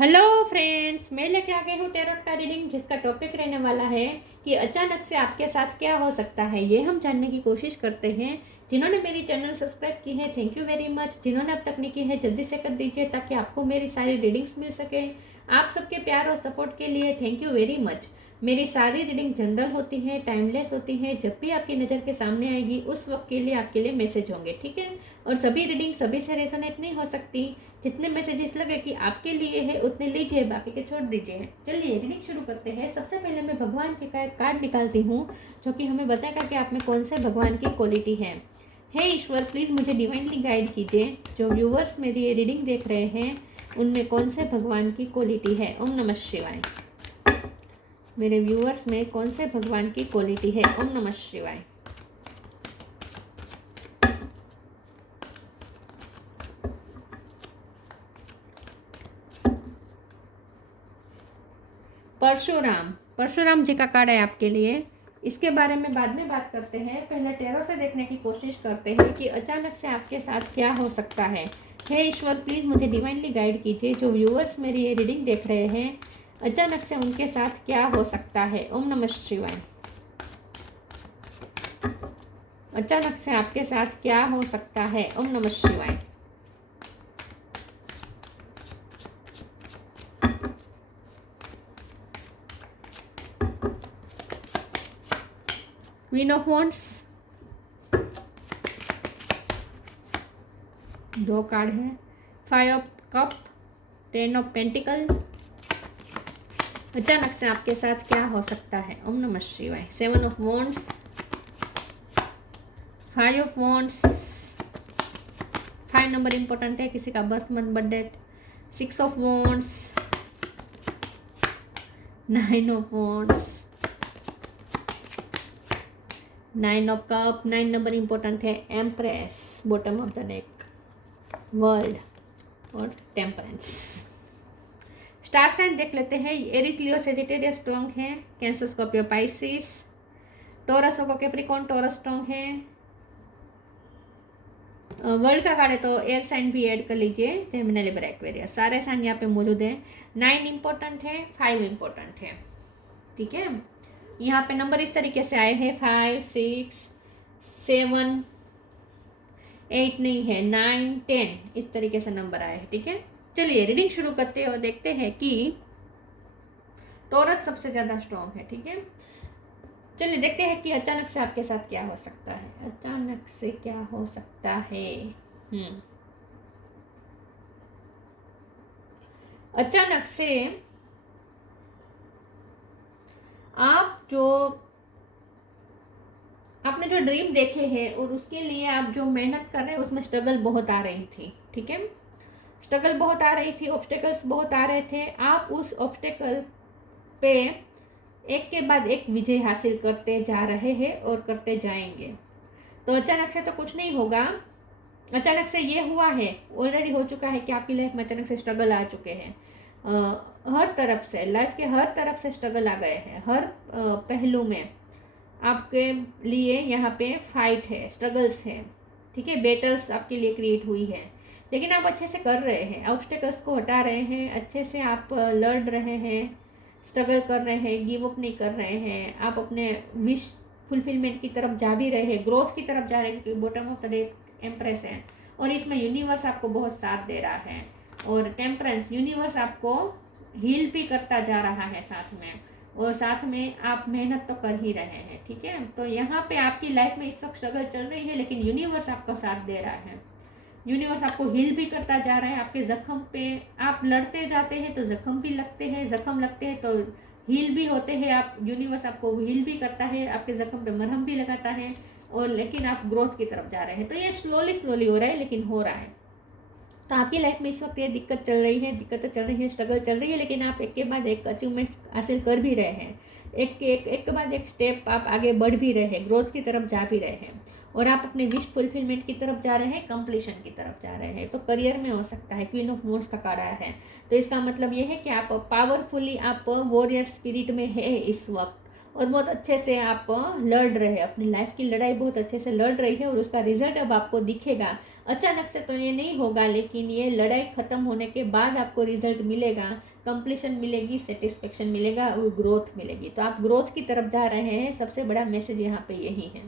Hello friends, मैं लेके आ गई हूँ टैरोट का रीडिंग, जिसका टॉपिक रहने वाला है कि अचानक से आपके साथ क्या हो सकता है। ये हम जानने की कोशिश करते हैं। जिन्होंने मेरी चैनल सब्सक्राइब की है, थैंक यू वेरी मच। जिन्होंने अब तक नहीं की है, जल्दी से कर दीजिए ताकि आपको मेरी सारी रीडिंग्स मिल सके। आप सबके प्यार और सपोर्ट के लिए थैंक यू वेरी मच। मेरी सारी रीडिंग जनरल होती है, टाइमलेस होती है। जब भी आपकी नज़र के सामने आएगी उस वक्त के लिए आपके लिए मैसेज होंगे, ठीक है। और सभी रीडिंग सभी से रेजोनेट नहीं हो सकती। जितने मैसेजेस लगे कि आपके लिए है उतने लीजिए, बाकी के छोड़ दीजिए। चलिए रीडिंग शुरू करते हैं। सबसे पहले मैं भगवान जी का एक कार्ड निकालती हूँ जो कि हमें बताएगा कि आप में कौन से भगवान की क्वालिटी है। हे ईश्वर, प्लीज़ मुझे डिवाइनली गाइड कीजिए। जो व्यूवर्स मेरी ये रीडिंग देख रहे हैं उनमें कौन से भगवान की क्वालिटी है। ओम नमः शिवाय। मेरे व्यूअर्स में कौन से भगवान की क्वालिटी है। ओम नमः शिवाय। परशुराम जी का कार्ड है आपके लिए। इसके बारे में बाद में बात करते हैं। पहले टैरो से देखने की कोशिश करते हैं कि अचानक से आपके साथ क्या हो सकता है। हे ईश्वर, प्लीज़ मुझे डिवाइनली गाइड कीजिए। जो व्यूअर्स मेरी ये रीडिंग देख रहे हैं अचानक से उनके साथ क्या हो सकता है। ओम नमः शिवाय। अचानक से आपके साथ क्या हो सकता है। ओम नमः शिवाय। क्वीन ऑफ वॉन्ड्स, 2 कार्ड है। 5 ऑफ कप, 10 ऑफ पेंटिकल। अचानक से आपके साथ क्या हो सकता है। ओम नमः शिवाय। 7 of wands, 5 of wands. 5 number important है, किसी का birth month birth date. 6 of wands, 9 of wands, 9 of cup. 9 number important है। Empress, bottom of the deck, world और टेम्परेंस। स्टार साइन देख लेते हैं। एरिस, लियो, सेजिटेरियस स्ट्रॉन्ग है। Cancer, Scorpio, Pisces. Taurus और कैप्रिकॉर्न, टॉरस स्ट्रॉन्ग है। World का card है तो एयर साइन भी ऐड कर लीजिए। जेमिनी, लिब्रा, एक्वेरियस, सारे साइन यहाँ पे मौजूद हैं। 9 इंपॉर्टेंट है, 5 इंपॉर्टेंट है, ठीक है। यहाँ पे नंबर इस तरीके से आए हैं। 5, 6, 7, 8 नहीं है, 9, 10 इस तरीके से नंबर आए हैं, ठीक है। चलिए रीडिंग शुरू करते हैं और देखते हैं कि टॉरस सबसे ज़्यादा स्ट्रॉन्ग है, ठीक है। चलिए देखते हैं कि अचानक से आपके साथ क्या हो सकता है। अचानक से क्या हो सकता है। अचानक से आपने जो ड्रीम देखे हैं और उसके लिए आप जो मेहनत कर रहे हैं उसमें स्ट्रगल बहुत आ रही थी, ठीक है। स्ट्रगल बहुत आ रही थी, ऑब्स्टेकल्स बहुत आ रहे थे। आप उस ऑब्स्टेकल पे एक के बाद एक विजय हासिल करते जा रहे हैं और करते जाएंगे। तो अचानक से तो कुछ नहीं होगा। अचानक से ये हुआ है, ऑलरेडी हो चुका है कि आपकी लाइफ में अचानक से स्ट्रगल आ चुके हैं। हर तरफ से, लाइफ के हर तरफ से स्ट्रगल आ गए हैं। हर पहलू में आपके लिए यहाँ पे फाइट है, स्ट्रगल्स है, ठीक है। बेटल्स आपके लिए क्रिएट हुई है, लेकिन आप अच्छे से कर रहे हैं, ऑब्स्टेकल्स को हटा रहे हैं, अच्छे से आप लड़ रहे हैं, स्ट्रगल कर रहे हैं, गिव अप नहीं कर रहे हैं। आप अपने विश फुलफिलमेंट की तरफ जा भी रहे हैं, ग्रोथ की तरफ जा रहे हैं, क्योंकि bottom of the deck empress है और इसमें यूनिवर्स आपको बहुत साथ दे रहा है। और टेम्परेंस, यूनिवर्स आपको हील भी करता जा रहा है साथ में, और साथ में आप मेहनत तो कर ही रहे हैं, ठीक है। तो यहाँ पे आपकी लाइफ में इस वक्त स्ट्रगल चल रही है, लेकिन यूनिवर्स आपका साथ दे रहा है। यूनिवर्स आपको हील भी करता जा रहा है। आपके जख्म पे आप लड़ते जाते हैं तो जख्म भी लगते हैं, जख्म लगते हैं तो हील भी होते हैं। आप यूनिवर्स आपको हील भी करता है, आपके जख्म पे मरहम भी लगाता है, और लेकिन आप ग्रोथ की तरफ जा रहे हैं। तो ये स्लोली हो रहा है, लेकिन हो रहा है। तो आपकी लाइफ में इस वक्त ये दिक्कत चल रही है, दिक्कतें चल रही है, स्ट्रगल चल रही है, लेकिन आप एक के बाद एक अचीवमेंट हासिल कर भी रहे हैं। एक के बाद एक स्टेप आप आगे बढ़ भी रहे हैं, ग्रोथ की तरफ जा भी रहे हैं, और आप अपने विश फुलफिलमेंट की तरफ जा रहे हैं, कंप्लीशन की तरफ जा रहे हैं। तो करियर में हो सकता है। क्वीन ऑफ वॉन्ड्स का कार्ड आया है, तो इसका मतलब ये है कि आप पावरफुली, आप वॉरियर स्पिरिट में है इस वक्त, और बहुत अच्छे से आप लड़ रहे हैं, अपनी लाइफ की लड़ाई बहुत अच्छे से लड़ रही है, और उसका रिजल्ट अब आपको दिखेगा। अचानक से तो ये नहीं होगा, लेकिन ये लड़ाई ख़त्म होने के बाद आपको रिजल्ट मिलेगा, कंप्लीशन मिलेगी, सेटिस्फेक्शन मिलेगा और ग्रोथ मिलेगी। तो आप ग्रोथ की तरफ जा रहे हैं। सबसे बड़ा मैसेज यहाँ पे यही है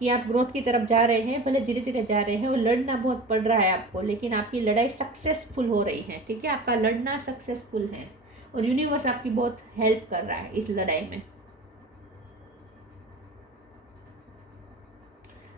कि आप ग्रोथ की तरफ जा रहे हैं, भले धीरे धीरे जा रहे हैं और लड़ना बहुत पड़ रहा है आपको, लेकिन आपकी लड़ाई सक्सेसफुल हो रही है। ठीक है, आपका लड़ना सक्सेसफुल है और यूनिवर्स आपकी बहुत हेल्प कर रहा है इस लड़ाई में।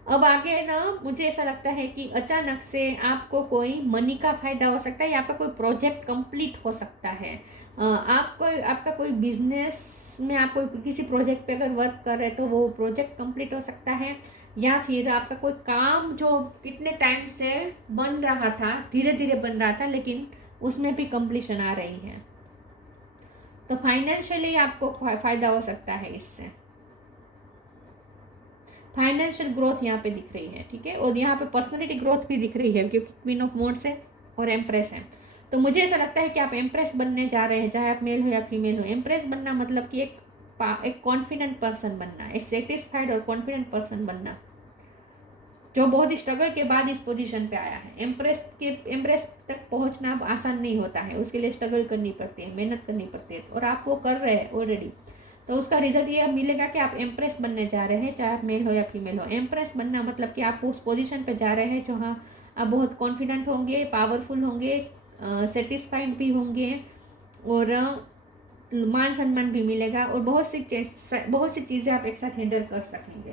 अब आगे ना मुझे ऐसा लगता है कि अचानक से आपको कोई मनी का फ़ायदा हो सकता है या आपका कोई प्रोजेक्ट कंप्लीट हो सकता है। आपको आपका कोई बिजनेस में आप कोई किसी प्रोजेक्ट पे अगर वर्क कर रहे हैं तो वो प्रोजेक्ट कंप्लीट हो सकता है, या फिर आपका कोई काम जो कितने टाइम से बन रहा था, धीरे धीरे बन रहा था, लेकिन उसमें भी कंप्लीशन आ रही है। तो फाइनेंशियली आपको फ़ायदा हो सकता है इससे। फाइनेंशियल ग्रोथ यहाँ पे दिख रही है। ठीक है, और यहाँ पे पर्सनालिटी ग्रोथ भी दिख रही है क्योंकि क्वीन ऑफ मोड्स है और एम्प्रेस है। तो मुझे ऐसा लगता है कि आप एम्प्रेस बनने जा रहे हैं, चाहे आप मेल हो या फीमेल हो। एम्प्रेस बनना मतलब कि एक कॉन्फिडेंट पर्सन बनना, एक सेटिस्फाइड और कॉन्फिडेंट पर्सन बनना, जो बहुत ही स्ट्रगल के बाद इस पोजीशन पे आया है। एम्प्रेस तक पहुंचना अब आसान नहीं होता है, उसके लिए स्ट्रगल करनी पड़ती है, मेहनत करनी पड़ती है, और आप वो कर रहे हैं ऑलरेडी। तो उसका रिजल्ट ये मिलेगा कि आप एम्प्रेस बनने जा रहे हैं, चाहे आप मेल हो या फीमेल हो। एम्प्रेस बनना मतलब कि आप उस पोजीशन पे जा रहे हैं जहाँ आप बहुत कॉन्फिडेंट होंगे, पावरफुल होंगे, सेटिस्फाइड भी होंगे, और मान सम्मान भी मिलेगा, और बहुत सी चीज़ें आप एक साथ हैंडल कर सकेंगे।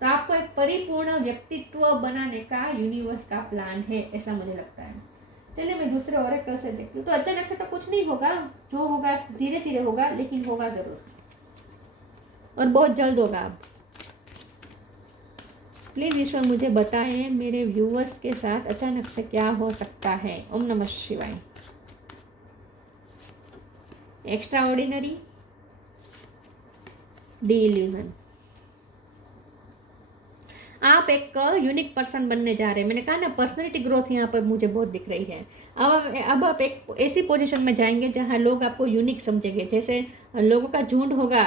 तो आपको एक परिपूर्ण व्यक्तित्व बनाने का यूनिवर्स का प्लान है, ऐसा मुझे लगता है। चलिए मैं दूसरे ओरेकल से देखती हूँ। तो अचानक से तो कुछ नहीं होगा, जो होगा धीरे धीरे होगा, लेकिन होगा जरूर और बहुत जल्द होगा। अब प्लीज ईश्वर मुझे बताएं मेरे व्यूवर्स के साथ अचानक से क्या हो सकता है। ओम नमः शिवाय। Extra ordinary, D illusion. आप एक यूनिक पर्सन बनने जा रहे हैं। मैंने कहा ना, पर्सनैलिटी ग्रोथ यहाँ पर मुझे बहुत दिख रही है। अब आप एक ऐसी पोजीशन में जाएंगे जहाँ लोग आपको यूनिक समझेंगे। जैसे लोगों का झुंड होगा,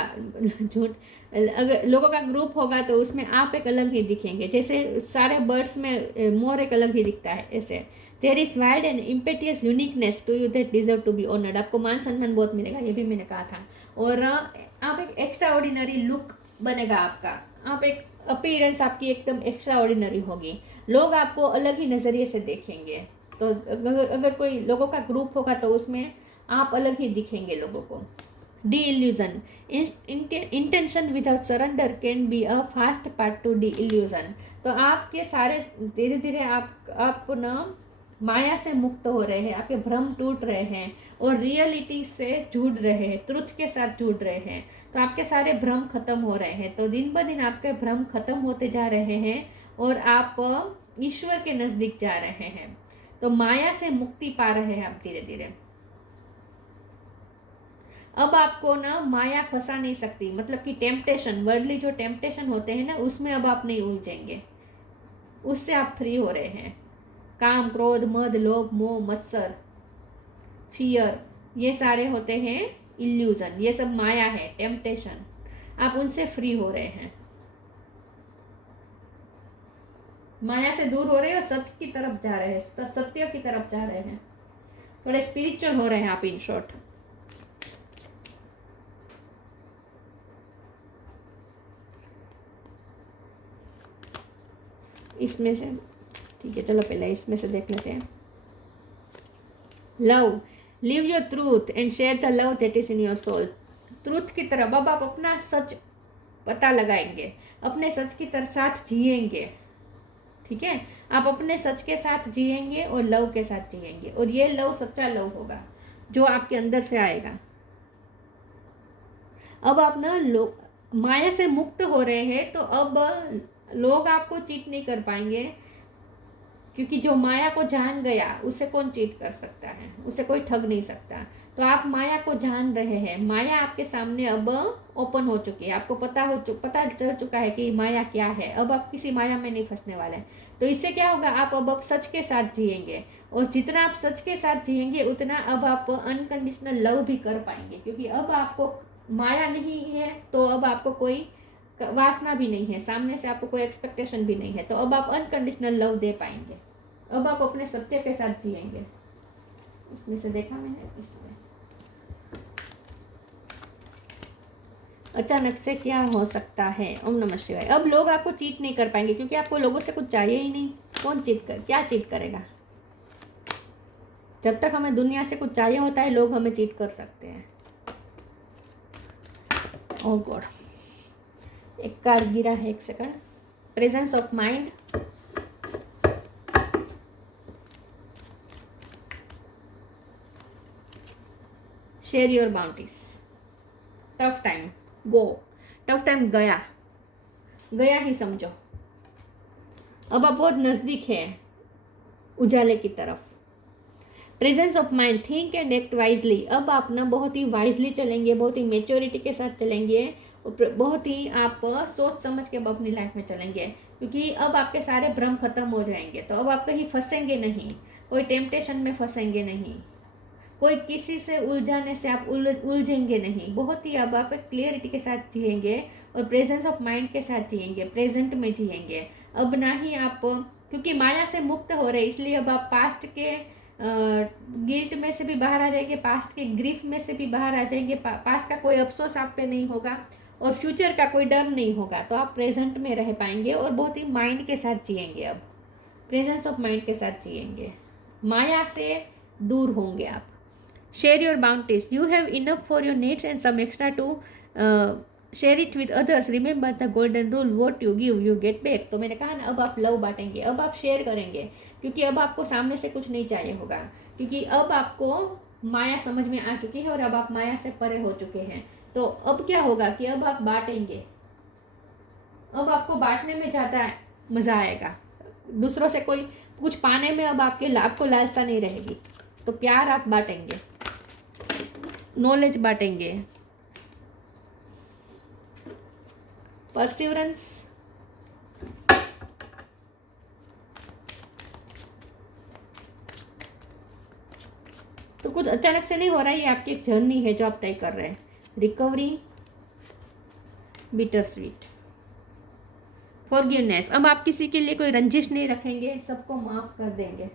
अगर लोगों का ग्रुप होगा तो उसमें आप एक अलग ही दिखेंगे। जैसे सारे बर्ड्स में मोर एक अलग ही दिखता है, ऐसे there is wide and impetuous uniqueness to you that deserve to be honoured. आपको मान सम्मान बहुत मिलेगा, ये भी मैंने कहा था। और आप एक एक्स्ट्रा ऑर्डिनरी लुक बनेगा आपका। आप एक अपीयरेंस आपकी एकदम एक्स्ट्रा ऑर्डिनरी होगी, लोग आपको अलग ही नज़रिए से देखेंगे। तो अगर कोई लोगों का ग्रुप होगा तो उसमें आप अलग ही दिखेंगे लोगों को। D illusion, intention without surrender can be a fast part two D illusion. तो आपके सारे धीरे धीरे आप ना माया से मुक्त हो रहे हैं, आपके भ्रम टूट रहे हैं और रियलिटी से जुड़ रहे हैं, ट्रुथ के साथ जुड़ रहे हैं। तो आपके सारे भ्रम खत्म हो रहे हैं। तो दिन ब दिन आपके भ्रम खत्म होते जा रहे हैं और आप ईश्वर के नज़दीक जा रहे हैं। तो माया से मुक्ति पा रहे हैं आप धीरे धीरे। अब आपको ना माया फंसा नहीं सकती, मतलब कि टेम्पटेशन, वर्ल्डली जो टेम्पटेशन होते हैं ना, उसमें अब आप नहीं उलझेंगे, उससे आप फ्री हो रहे हैं। काम, क्रोध, मद, लोभ, मोह, मत्सर, फियर, ये सारे होते हैं इल्यूजन, ये सब माया है, टेम्पटेशन। आप उनसे फ्री हो रहे हैं, माया से दूर हो रहे हैं और सच की तरफ जा रहे हैं, सत्य की तरफ जा रहे हैं, थोड़े स्पिरिचुअल हो रहे हैं आप, इन शॉर्ट। इसमें से ठीक है, चलो पहले इसमें से देख लेते हैं। Love, live your truth and share the love that is in your soul. Truth की तरफ अब आप अपना सच पता लगाएंगे, अपने सच की तरह साथ जिएंगे। ठीक है, आप अपने सच के साथ जिएंगे और लव के साथ जिएंगे, और ये लव सच्चा लव होगा जो आपके अंदर से आएगा। अब आप ना माया से मुक्त हो रहे हैं, तो अब लोग आपको चीट नहीं कर पाएंगे, क्योंकि जो माया को जान गया उसे कौन चीट कर सकता है, उसे कोई ठग नहीं सकता। तो आप माया को जान रहे हैं, माया आपके सामने अब ओपन हो चुकी है, आपको पता चल चुका है कि माया क्या है। अब आप किसी माया में नहीं फंसने वाले। तो इससे क्या होगा, आप अब सच के साथ जिएंगे, और जितना आप सच के साथ जिएंगे उतना अब आप अनकंडीशनल लव भी कर पाएंगे, क्योंकि अब आपको माया नहीं है, तो अब आपको कोई वासना भी नहीं है, सामने से आपको कोई एक्सपेक्टेशन भी नहीं है, तो अब आप अनकंडीशनल लव दे पाएंगे। अब आप अपने सत्य के साथ जिएंगे। इसमें से देखा मैंने, इसमें अचानक से क्या हो सकता है। ओम नमः शिवाय। अब लोग आपको चीट नहीं कर पाएंगे क्योंकि आपको लोगों से कुछ चाहिए ही नहीं। कौन क्या चीट करेगा? जब तक हमें दुनिया से कुछ चाहिए होता है, लोग हमें चीट कर सकते हैं। ओह गॉड, एक कार्ड गिरा है, एक second. Presence of mind, share your boundaries, tough time go, tough time गया ही समझो। अब आप बहुत नज़दीक है उजाले की तरफ। Presence of mind, think and act wisely. अब आप ना बहुत ही वाइजली चलेंगे, बहुत ही मेच्योरिटी के साथ चलेंगे, बहुत ही आप सोच समझ के अब अपनी लाइफ में चलेंगे, क्योंकि अब आपके सारे भ्रम खत्म हो जाएंगे। तो अब आप कहीं फंसेंगे नहीं, कोई टेम्पटेशन में फंसेंगे नहीं, कोई किसी से उलझाने से आप उलझेंगे नहीं। बहुत ही अब आप क्लियरिटी के साथ जिएंगे और प्रेजेंस ऑफ माइंड के साथ जिएंगे, प्रेजेंट में जिएंगे। अब ना ही आप, क्योंकि माया से मुक्त हो रहे, इसलिए अब आप पास्ट के गिल्ट में से भी बाहर आ जाएंगे, पास्ट के ग्रीफ में से भी बाहर आ जाएंगे। पास्ट का कोई अफसोस आप पे नहीं होगा और फ्यूचर का कोई डर नहीं होगा। तो आप प्रेजेंट में रह पाएंगे और बहुत ही माइंड के साथ जिएंगे। अब प्रेजेंस ऑफ माइंड के साथ जिएंगे, माया से दूर होंगे आप। Share your boundaries, you have enough for your needs and some extra to share it with others. Remember the golden rule, what you give you get back. तो मैंने कहा ना, अब आप लव बांटेंगे, अब आप शेयर करेंगे, क्योंकि अब आपको सामने से कुछ नहीं चाहिए होगा, क्योंकि अब आपको माया समझ में आ चुकी है और अब आप माया से परे हो चुके हैं। तो अब क्या होगा कि अब आप बांटेंगे, अब आपको बांटने में ज़्यादा मज़ा आएगा। दूसरों से कोई कुछ पाने में अब आपको लालसा नहीं रहेगी। तो प्यार आप बांटेंगे, नॉलेज बांटेंगे, परसिवरेंस, तो कुछ अचानक से नहीं हो रहा है, ये आपकी एक जर्नी है जो आप तय कर रहे हैं। Recovery, bitter sweet, forgiveness. अब आप किसी के लिए कोई रंजिश नहीं रखेंगे, सबको माफ कर देंगे,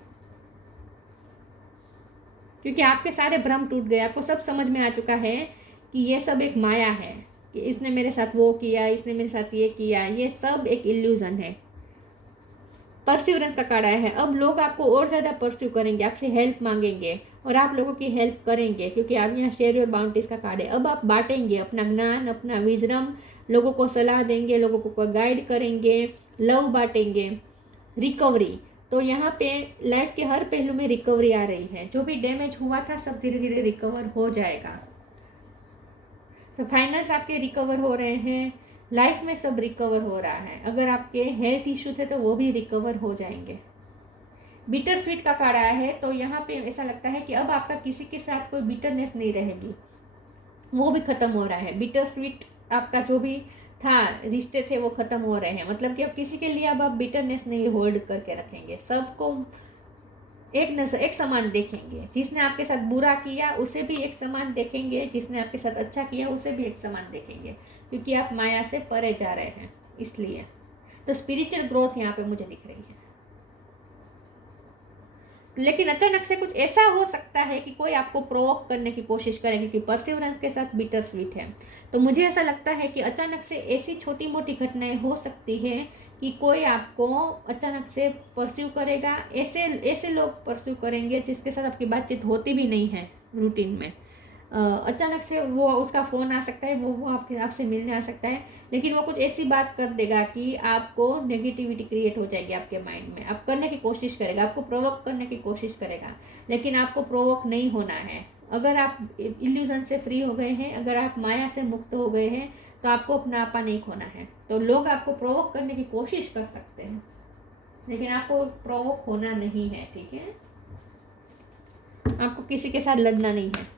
क्योंकि आपके सारे भ्रम टूट गए। आपको सब समझ में आ चुका है कि ये सब एक माया है, कि इसने मेरे साथ वो किया, इसने मेरे साथ ये किया, ये सब एक इल्यूजन है। परसिवरेंस का कार्ड आया है। अब लोग आपको और ज़्यादा परस्यू करेंगे, आपसे हेल्प मांगेंगे और आप लोगों की हेल्प करेंगे, क्योंकि आप यहाँ शेयर योर बाउंड्रीज का कार्ड है। अब आप बांटेंगे अपना ज्ञान, अपना विजडम, लोगों को सलाह देंगे, लोगों को गाइड करेंगे, लव बांटेंगे। रिकवरी, तो यहाँ पे लाइफ के हर पहलू में रिकवरी आ रही है। जो भी डैमेज हुआ था सब धीरे धीरे रिकवर हो जाएगा। तो फाइनेंस आपके रिकवर हो रहे हैं, लाइफ में सब रिकवर हो रहा है। अगर आपके हेल्थ इश्यू थे तो वो भी रिकवर हो जाएंगे। बिटर स्वीट का कार्ड आया है, तो यहाँ पे ऐसा लगता है कि अब आपका किसी के साथ कोई बिटरनेस नहीं रहेगी, वो भी खत्म हो रहा है। बिटर स्वीट आपका जो भी था, रिश्ते थे, वो खत्म हो रहे हैं। मतलब कि अब किसी के लिए अब आप बिटरनेस नहीं होल्ड करके रखेंगे, सबको एक समान देखेंगे। जिसने आपके साथ बुरा किया उसे भी एक समान देखेंगे, जिसने आपके साथ अच्छा किया उसे भी एक समान देखेंगे, क्योंकि आप माया से परे जा रहे हैं इसलिए। तो स्पिरिचुअल ग्रोथ यहाँ पे मुझे दिख रही है। लेकिन अचानक से कुछ ऐसा हो सकता है कि कोई आपको प्रोवोक करने की कोशिश करे, क्योंकि परसिवरेंस के साथ बिटर स्वीट है। तो मुझे ऐसा लगता है कि अचानक से ऐसी छोटी मोटी घटनाएं हो सकती है कि कोई आपको अचानक से परस्यू करेगा। ऐसे लोग परस्यू करेंगे जिसके साथ आपकी बातचीत होती भी नहीं है रूटीन में। अचानक से वो उसका फ़ोन आ सकता है, वो आपसे मिलने आ सकता है, लेकिन वो कुछ ऐसी बात कर देगा कि आपको नेगेटिविटी क्रिएट हो जाएगी आपके माइंड में। आप करने की कोशिश करेगा, आपको प्रोवोक करने की कोशिश करेगा, लेकिन आपको प्रोवोक नहीं होना है। अगर आप इल्यूजन से फ्री हो गए हैं, अगर आप माया से मुक्त हो गए हैं, तो आपको अपना आपा नहीं खोना है। तो लोग आपको प्रोवोक करने की कोशिश कर सकते हैं, लेकिन आपको प्रोवोक होना नहीं है, ठीक है? आपको किसी के साथ लड़ना नहीं है,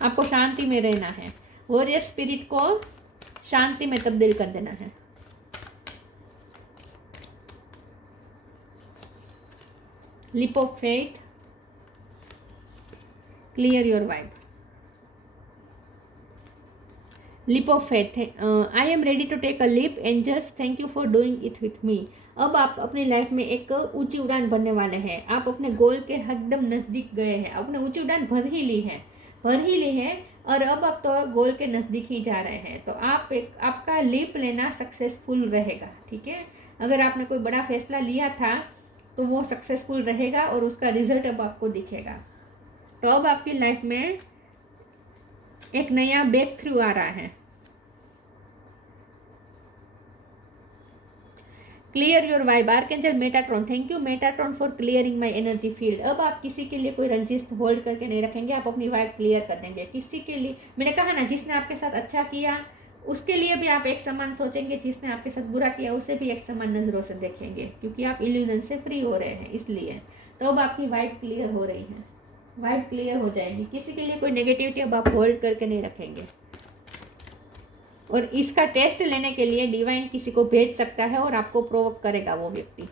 आपको शांति में रहना है। वॉरियर स्पिरिट को शांति में तब्दील कर देना है। Leap of faith, clear your vibe. Leap of faith है, I am ready to take a leap angels thank you for doing it with me. अब आप अपनी लाइफ में एक ऊंची उड़ान भरने वाले हैं, आप अपने गोल के एकदम नज़दीक गए हैं, आपने ऊंची उड़ान भर ही ली है और अब आप तो गोल के नज़दीक ही जा रहे हैं। तो आपका लीप लेना सक्सेसफुल रहेगा, ठीक है। अगर आपने कोई बड़ा फैसला लिया था तो वो सक्सेसफुल रहेगा और उसका रिजल्ट अब आपको दिखेगा। तो अब आपकी लाइफ में एक नया ब्रेक थ्रू आ रहा है। Clear your vibe archangel Metatron thank you Metatron for clearing my energy field. अब आप किसी के लिए कोई रंजिश होल्ड करके नहीं रखेंगे, आप अपनी वाइब क्लियर कर देंगे। किसी के लिए, मैंने कहा ना, जिसने आपके साथ अच्छा किया उसके लिए भी आप एक समान सोचेंगे, जिसने आपके साथ बुरा किया उसे भी एक समान नज़रों से देखेंगे, क्योंकि आप इल्यूजन से फ्री हो रहे हैं इसलिए। तो अब आपकी वाइब क्लियर हो रही है, वाइब क्लियर हो जाएगी। किसी के लिए कोई नेगेटिविटी अब आप होल्ड करके नहीं रखेंगे। और इसका टेस्ट लेने के लिए डिवाइन किसी को भेज सकता है और आपको प्रोवोक करेगा वो व्यक्ति,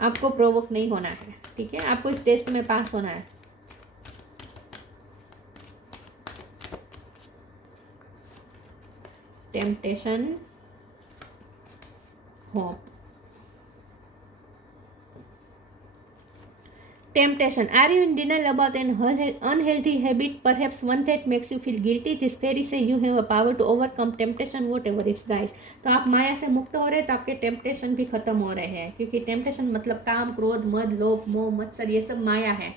आपको प्रोवोक नहीं होना है, ठीक है। आपको इस टेस्ट में पास होना है। Temptation, hope. Temptation. Are you in denial about an unhealthy habit? Perhaps one that makes you feel guilty. This fairy say you have a power to overcome temptation, whatever it's, guys. तो आप माया से मुक्त हो रहे हैं तो आपके temptation भी खत्म हो रहे हैं, क्योंकि टेम्पटेशन मतलब काम, क्रोध, मद, लोभ, मोह, मत्सर, ये सब माया है।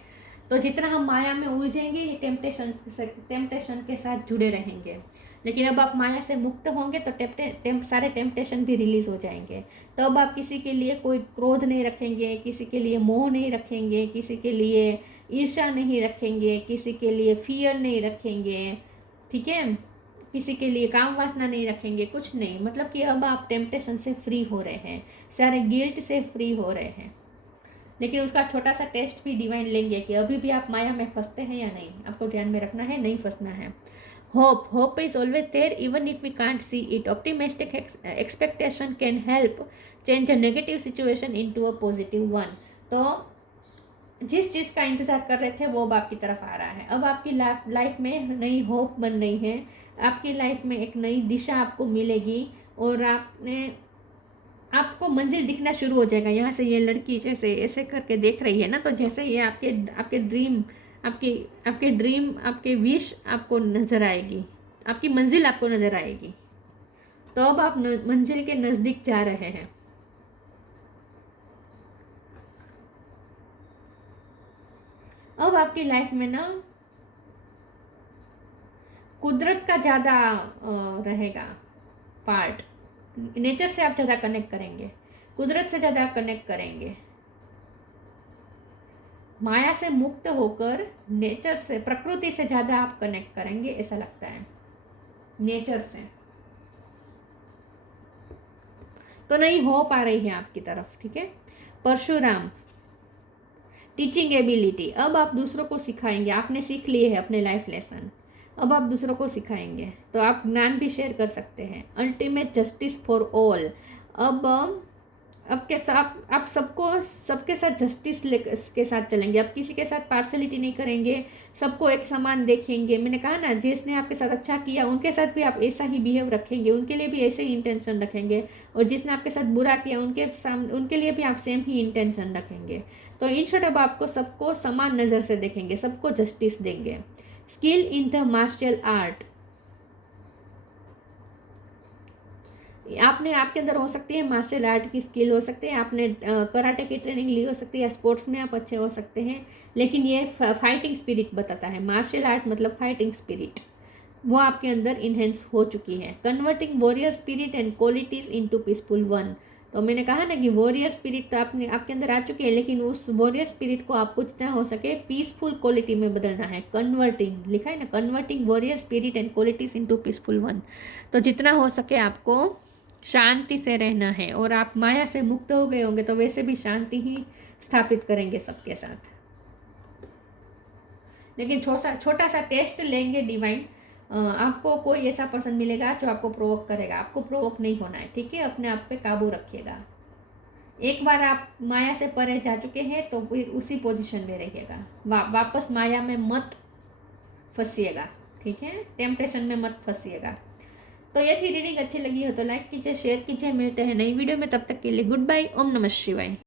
तो जितना हम माया में उलझेंगे ये टेम्पटेशन के साथ जुड़े रहेंगे। लेकिन अब आप माया से मुक्त होंगे तो सारे टेम्पटेशन भी रिलीज हो जाएंगे। तो अब आप किसी के लिए कोई क्रोध नहीं रखेंगे, किसी के लिए मोह नहीं रखेंगे, किसी के लिए ईर्ष्या नहीं रखेंगे, किसी के लिए फियर नहीं रखेंगे, ठीक है। किसी के लिए काम वासना नहीं रखेंगे, कुछ नहीं। मतलब कि अब आप टेम्पटेशन से फ्री हो रहे हैं, सारे गिल्ट से फ्री हो रहे हैं। लेकिन उसका छोटा सा टेस्ट भी डिवाइन लेंगे कि अभी भी आप माया में फंसते हैं या नहीं। आपको ध्यान में रखना है, नहीं फंसना है। Hope is always there even if we can't see it. Optimistic expectation can help change a negative situation into a positive one. तो जिस चीज़ का इंतज़ार कर रहे थे वो अब आपकी तरफ आ रहा है। अब आपकी लाइफ में नई होप बन रही है, आपकी लाइफ में एक नई दिशा आपको मिलेगी और आपको मंजिल दिखना शुरू हो जाएगा। यहाँ से ये लड़की जैसे ऐसे करके देख रही है ना, तो जैसे ये आपके ड्रीम, आपके ड्रीम, आपके विश आपको नज़र आएगी, आपकी मंजिल आपको नज़र आएगी। तो अब आप मंजिल के नज़दीक जा रहे हैं। अब आपकी लाइफ में ना कुदरत का ज़्यादा रहेगा पार्ट। नेचर से आप ज़्यादा कनेक्ट करेंगे, कुदरत से ज़्यादा कनेक्ट करेंगे। माया से मुक्त होकर नेचर से, प्रकृति से ज़्यादा आप कनेक्ट करेंगे, ऐसा लगता है, नेचर से। तो नहीं हो पा रही है आपकी तरफ, ठीक है। Parshuram, teaching ability. अब आप दूसरों को सिखाएंगे, आपने सीख लिए है अपने लाइफ लेसन, अब आप दूसरों को सिखाएंगे तो आप ज्ञान भी शेयर कर सकते हैं। Ultimate justice for all. अब आपके साथ, आप सबके साथ जस्टिस के साथ चलेंगे, आप किसी के साथ पार्शलिटी नहीं करेंगे, सबको एक समान देखेंगे। मैंने कहा ना, जिसने आपके साथ अच्छा किया उनके साथ भी आप ऐसा ही बिहेव रखेंगे, उनके लिए भी ऐसे ही इंटेंशन रखेंगे, और जिसने आपके साथ बुरा किया उनके लिए भी आप सेम ही इंटेंशन रखेंगे। तो इन शॉर्ट अब आपको सबको समान नज़र से देखेंगे, सबको जस्टिस देंगे। Skill in the martial art. आपके अंदर हो सकती है मार्शल आर्ट की स्किल, हो सकती है आपने कराटे की ट्रेनिंग ली हो सकती है, या स्पोर्ट्स में आप अच्छे हो सकते हैं, लेकिन ये फाइटिंग स्पिरिट बताता है। मार्शल आर्ट मतलब फाइटिंग स्पिरिट, वो आपके अंदर इन्हेंस हो चुकी है। Converting warrior spirit and qualities into peaceful one. तो मैंने कहा ना कि वॉरियर स्पिरिट तो आपके अंदर आ चुकी है, लेकिन उस वॉरियर स्पिरिट को आपको जितना हो सके पीसफुल क्वालिटी में बदलना है। कन्वर्टिंग लिखा है ना, converting warrior spirit and qualities into peaceful one. तो जितना हो सके आपको शांति से रहना है, और आप माया से मुक्त हो गए होंगे तो वैसे भी शांति ही स्थापित करेंगे सबके साथ। लेकिन छोटा सा टेस्ट लेंगे डिवाइन। आपको कोई ऐसा पर्सन मिलेगा जो आपको प्रोवोक करेगा, आपको प्रोवोक नहीं होना है, ठीक है। अपने आप पे काबू रखिएगा। एक बार आप माया से परे जा चुके हैं तो फिर उसी पोजीशन में रहिएगा, वापस माया में मत फंसिएगा, ठीक है। टेम्पटेशन में मत फंसिएगा। तो ये थी रीडिंग अच्छी लगी हो तो लाइक कीजिए, शेयर कीजिए। मिलते हैं नई वीडियो में, तब तक के लिए गुड बाय। ओम नमः शिवाय।